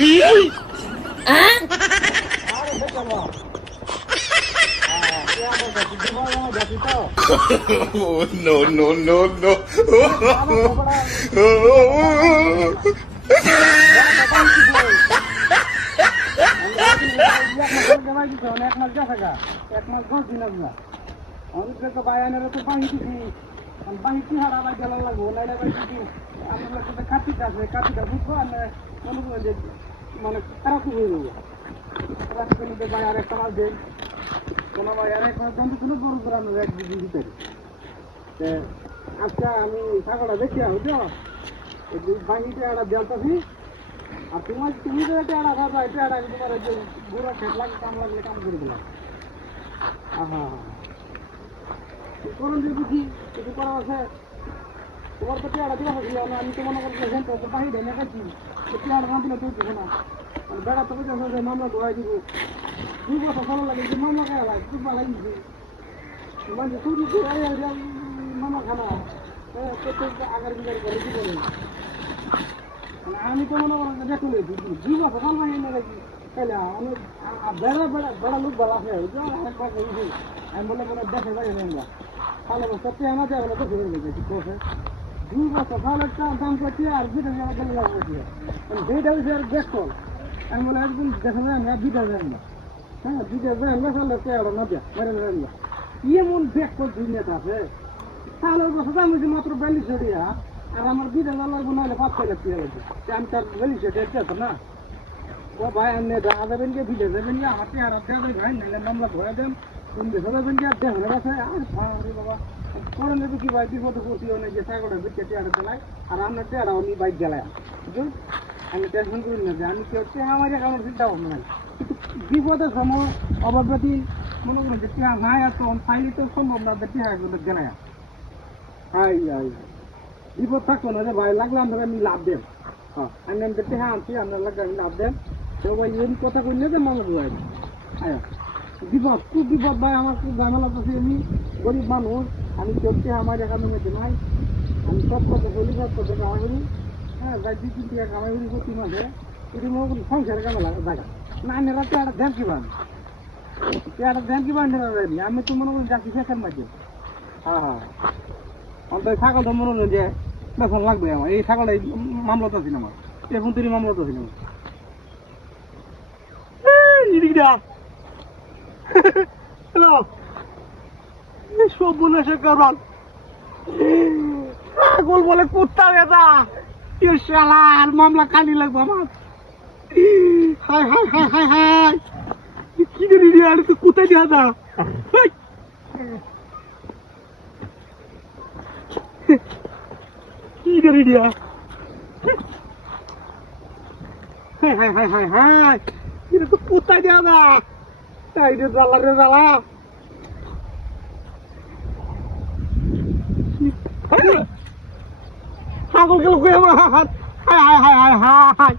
Oh, no, no, no, no. এক মাস গেছে গা, এক মাস 10 দিন আগে অনেক তো বায়ানের তো পানি দিছি পানি কি হারা বাই গেল লাগবো নাইলে বাই দিছি আমরা তো কাটিটা আছে কাটিটা বুঝবো আর মনে করে যে মানে খারাপ হয়ে যাবে রাস্তাতে বাই আর একটা মাস দেন কোন বাই আর এক মাস দেন কোনো গরু ধরানো এক দিন ভিতরে তে আচ্ছা আমি ছাগলটা দেখি হইতো এই পানিতে একটা দেলতাছি আর তুমি তো এটা আড়া খাবা এটা আড়া তোমার যে গুড়া খেত লাগে কাম লাগলে কাম করে দিলাম আহা করুন যে বুঝি কিছু করা আছে তোমার তো আড়া দিলা হইল না আমি তো মনে করছি হেন তো বাহি দেনে কাছি তো আড়া না দিলে তো কিছু না আর বেড়া তো বুঝছো যে মামলা ধোয়াই দিব দুই বছর ভালো লাগে যে মামলা খায় লাগে খুব ভালো লাগছে মানে তুই যে মামলা খানা প্রত্যেক আগার বিগার করে কি বলেন আমি তো মনে করেন দেখুন দুই বছর ভালো লাগে না নাকি তাহলে অনেক বেড়া বেড়া বেড়া লোক ভালো আছে একবার করেছি আমি বলে কোনো দেখে যাই না ভালো সত্যি আমার যায় বলে তো ঘুরে গেছি কোষে 2 বছর ভালো একটা দাম করছি আর দুটো জায়গা গেলে লাভ করছি দুইটা হচ্ছে আর দেখো আমি বলে একদিন দেখা যায় না দুইটা যায় না হ্যাঁ দুইটা যায় না তাহলে তেরো না দেয় মেরে মেরে না এমন দেখ করে দুনিয়াতে আছে তাহলে বছর দাম হচ্ছে মাত্র 42 টাকা আর আমার 2000 লাগবে নাহলে 5 লাখ টাকা লাগবে আমি তার 42 টাকা তো না ও ভাই আপনি দেখা যাবেন কি ভিজে যাবেন কি হাতে আর হাতে ভাই নাহলে মামলা ধরে দেন তুমি দেখা যাবেন কি আর দেখেন আছে আর ভাই বাবা করে নেবে কি ভাই বিপদে পড়ছি অনেক যে ছাগলটা বিচ্ছে টেয়ারে চালায় আর আমরা টেয়ারা উনি বাইক জ্বালায় বুঝুন আমি টেনশন করি না যে আমি কি হচ্ছে আমার আমার চিন্তা ভাবনা নাই কিন্তু বিপদের সময় অভাবী মনে করেন যে টেয়া নাই আর তখন ফাইলি তো সম্ভব না যে টেয়া জ্বালায় হাই হাই বিপদ থাকতো না যে ভাই লাগলে আমরা আমি লাভ দেন হ্যাঁ আমি আমি টেয়া আনছি আপনার লাগলে আমি লাভ দেন তো ভাই এমনি কথা কইলে যে মামলা ধোয়াই হ্যাঁ বিপদ খুব বিপদ ভাই আমার খুব ঝামেলা করছি আমি গরিব মানুষ আমি চলতে আমার এখানে মেয়েতে নাই আমি সব কথা বলি সব কথা কামাই করি হ্যাঁ যাই 2-3 টাকা কামাই করি প্রতি মাসে এটি মনে করি সংসারে কামে জায়গা না নেরা একটা ধ্যান কি বান একটা ধ্যান কি বান আমি তো মনে করি যাচ্ছি শেষের মাঝে হ্যাঁ হ্যাঁ অন্তত ছাগল তো মনে হয় যে বেতন লাগবে আমার এই ছাগলটা মামলা তো আছে আমার এখন তুই মামলা তো আছে আমার হ্যালো সব বলে সে কারণ ছাগল বলে কুত্তা বেদা শালার মামলা কালি লাগবে আমার high high high high high কি জানি রে আর তুই কোথায় দিয়া যা কি জানি দিয়া high high high high high এটা তো কোথায় দিয়া যা তাই রে জ্বালা রে জ্বালা ছাগল গেল high high high high high